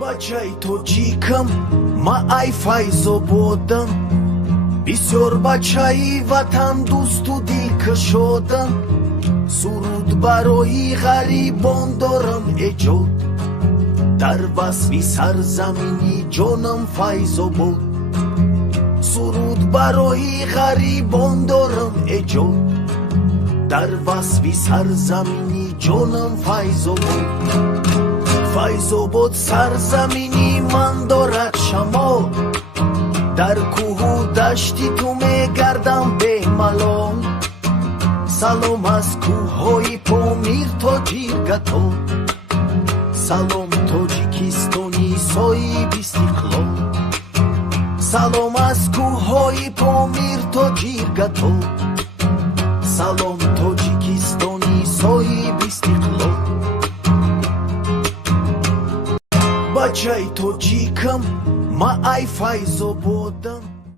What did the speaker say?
бачай тоҷикам маъай файзободам бисёр бачаи ватан дӯсту дилкашодам суруд барои ғарибон дорам эҷод дар васфи сарзамини ҷонам файзобод суруд барои ғарибон дорам эҷод дар васфи сарзамини ҷонам файзобод файзобод сарзамини ман дорад шамол дар кӯҳу дашти ту мегардам бемалол салом аз кӯҳҳои помир то ҷиргато салом тоҷикистони соҳиби истиқлол салом аз кӯҳҳои помир то ҷиргато салом тоҷикистони соҳиби истиқлол бачай тоҷикам маъай файзободам